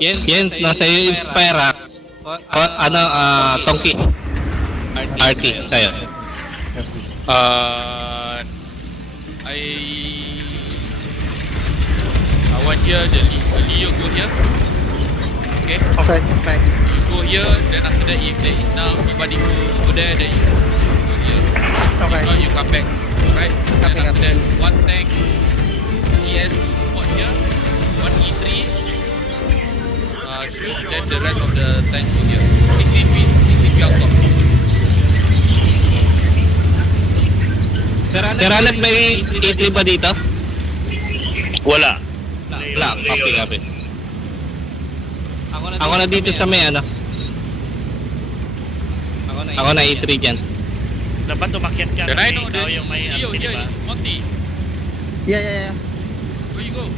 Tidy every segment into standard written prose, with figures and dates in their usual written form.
Yan, nasa iyo yung Spyrak. Tongki. RT, sa'yo. I want here the Leo go here. Okay. Okay. You go here, then after that if there is now nobody go there, then you go here. Okay. If not, you come back. Right? Then Copy, after that, one tank ES spot here, one E3 shoot, then the rest of the tank go here. 16 feet out top. Karalat, may itli ba dito? Wala. Wala, copy. Ako na dito sa may ano. Ako na E3 dyan. Dapat umakyat ka Then I kasi know ikaw that yung may Leo, di ba? Monty, Yeah. where you go?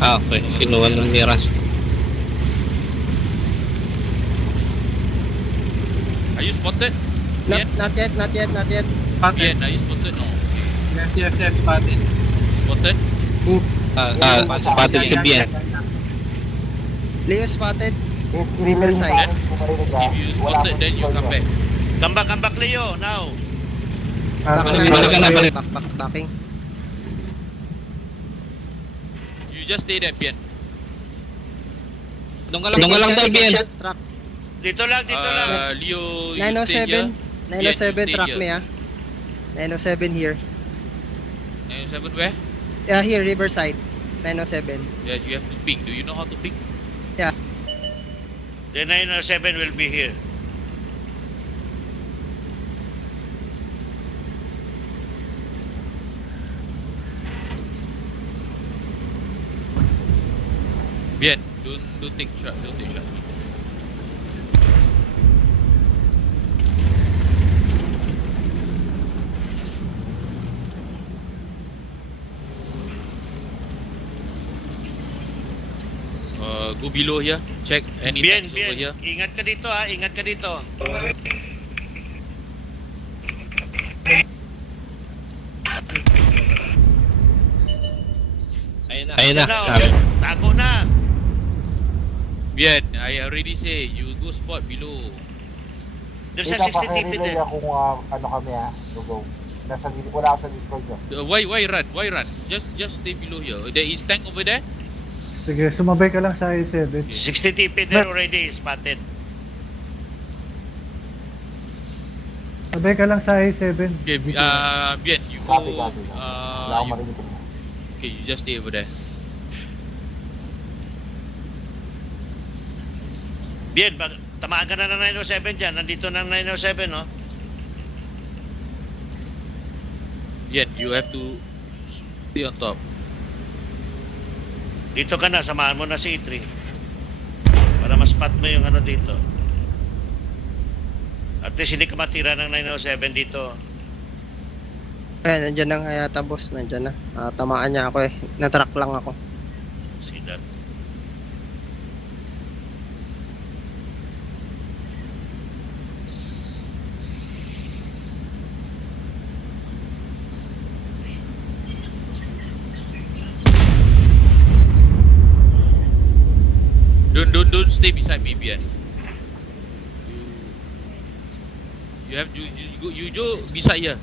Okay. Kinuha ng ni Ras. Are you spotted? Not yet. Bien, are you spotted? No. Yes, spotted. Spotted? Spotted si Bien. Leo spotted. Riverside. If you spotted, then you come back. Come back Leo, now. Balik. Backing. You just stay there, Bien. Doon ka lang daw, Bien. Truck. Dito lang. Leo, you stay here. 907. Yeah, you 907 stay truck here. me 907 here. 907 where? Here, Riverside. 907. Yeah, you have to ping. Do you know how to ping? The 907 will be here. Bien, don't take shot. Go below here. Check any Bien. tanks over here. Ingat ka dito. Ayun na. Tago na. Bien, I already say you go spot below. There's a 60 TP there. kung ano kami go. Wala ako sa Discord nyo. Why run? Just stay below here. There is tank over there. Sige, sumabay ka lang sa I7. 60 TP there already spotted. Sabay ka lang sa I7. Okay, Bien, you go. Copy. Wala akong marinig ko. Okay, you just stay over there. Bien, tamaan ka na ng 907 dyan. Nandito ng 907, no? Bien, you have to stay on top. Dito ka na, samahan mo na si E3. Para mas-spot mo yung ano dito. At least hindi ka matira ng 907 dito. Nandiyan na nga yata boss. Nandiyan na. Tamaan niya ako Natrack lang ako. See that? Don't stay beside me, Bien. You have to you go beside here.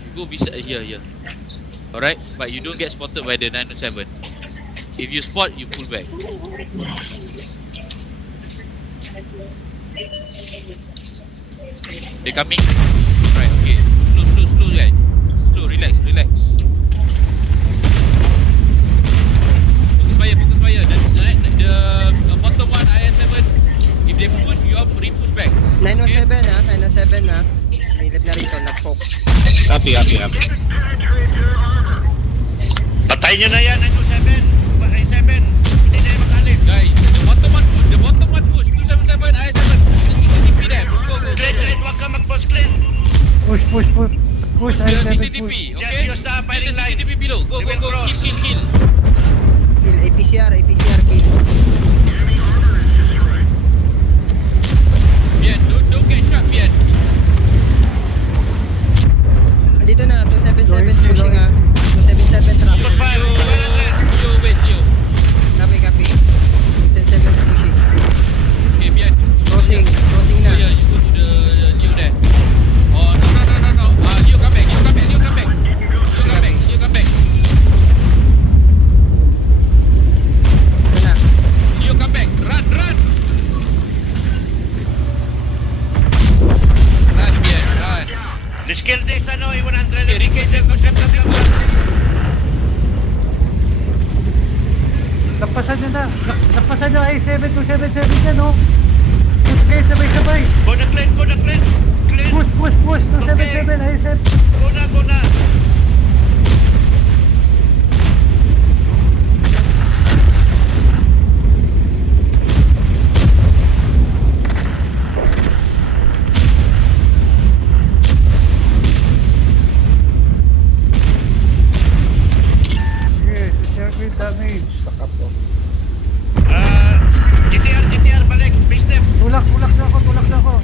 You go beside here. Alright, but you don't get spotted by the 907. If you spot, you pull back. They coming. Right, okay. Slow, guys. Slow, relax. Focus fire. The bottom one, IS7. If they push, you have to re-push back. 907 907 Nilip na rito, nag-poke. Copy. Patayin nyo na yan, 907. 907. Hindi na yung makalis. Guys, the bottom one push. 277, IS7. CCTV there. Go. Clint, wag ka mag-post, Clint. Push, Push the I7 CCTV, push. okay? Just use the Hit firing the line. CCTV below. Go. They will cross. Kill. Kill, APCR kill. Bien, don't get shot, Bien. Skill this ano, E100. Okay, Ricky, go, strap. Lampasan nyo na. Lampasan nyo ay 7277 dyan, oh. Push kayo sabay-sabay. Go na clean. Clean. Push. 277 ay 7. Go na. Yes, circuit damage. Sakap to. GTR, balik. Base step. Tulak na ako.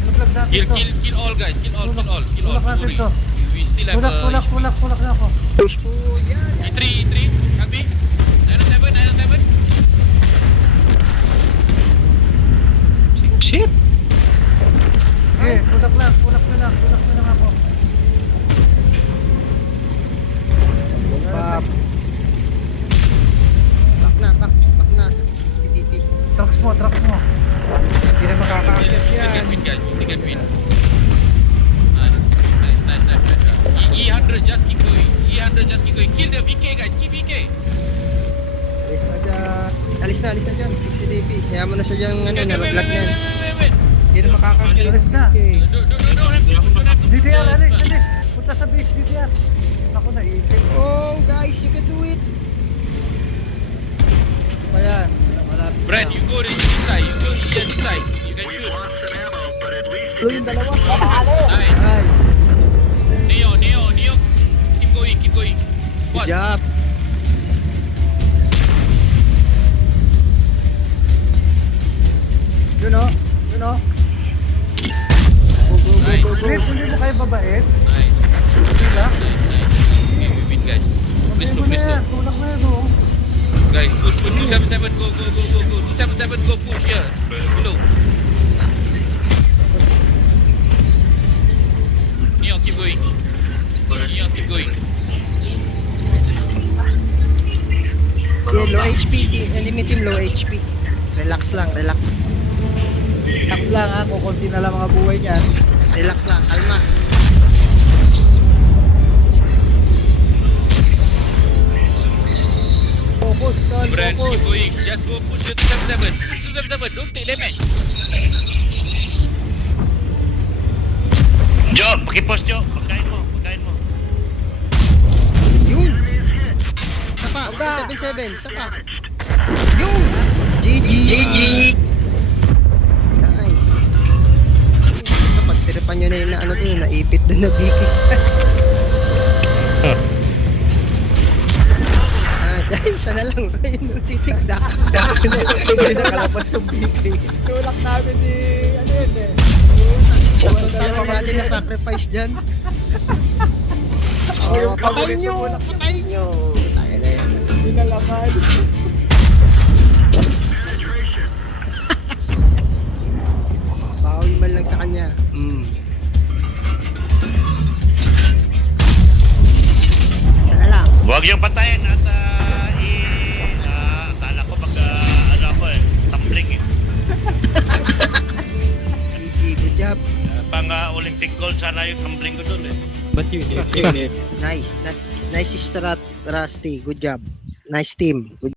Laglag natin to. Kill all, guys. Kill all. Tulak Don't natin worry. to. We still have Tulak na ako. Push po, yan. E3, copy. 907. Shit! Okay, tulak na lang ako. Back na. STTP. Trucks mo. Hindi na makakakit yan. They can win. Nice. E100, just keep going. Kill the VK, guys. Keep VK. Alis na dyan. 60 DP. Kaya mo na siya dyan, Wait. nalaglag na yan. Hindi na makakakit. Alis na. Don't have to. DTR, alis. Punta sa base, DTR. Ako naisip. Oh, guys, you can do it. Ayan. Brad, you go this side. You go here this side. You can shoot. Nice. Nice. Neo. Keep going. Good What? job. Yun o. Go. Nice. Hindi mo kayo babait. Nice. Sila. Okay, we win, guys. Please Hindi mo na slow. yan. Tulak na yan, oh. Guys, push. 277, go. 277, go, push here. Below. Neo, keep going. Yeah, low HP. Enemy team low HP. Relax lang. Relax lang ha, kukunti na lang mga buhay niyan. Relax lang. Kalma. Focus, tol, Brad, focus. keep going. Just go push the 277. Push 277. Don't take damage. Jo, pakipost Jo. Pagkain mo. Yun. Sapa. 77. Sapa. Yun. GG. Nice. Kapag tiripan nyo na yun na ano doon, naipit doon na biki. Nice. Siya na lang. Yun yung sitik. Nakalabas yung BK. Tulak namin ni, ano yun eh. Tayo pa natin na sacrifice dyan. Oh, patay nyo. Tayo na yan. Inalangan. Bawi man lang sa kanya. Sana lang. Huwag yung patayin at akala ko tumbling eh. GG, good job. Pang Olympic gold sana yung tumbling ko dun eh. Nice strat, Rusty. Good job. Nice team. Good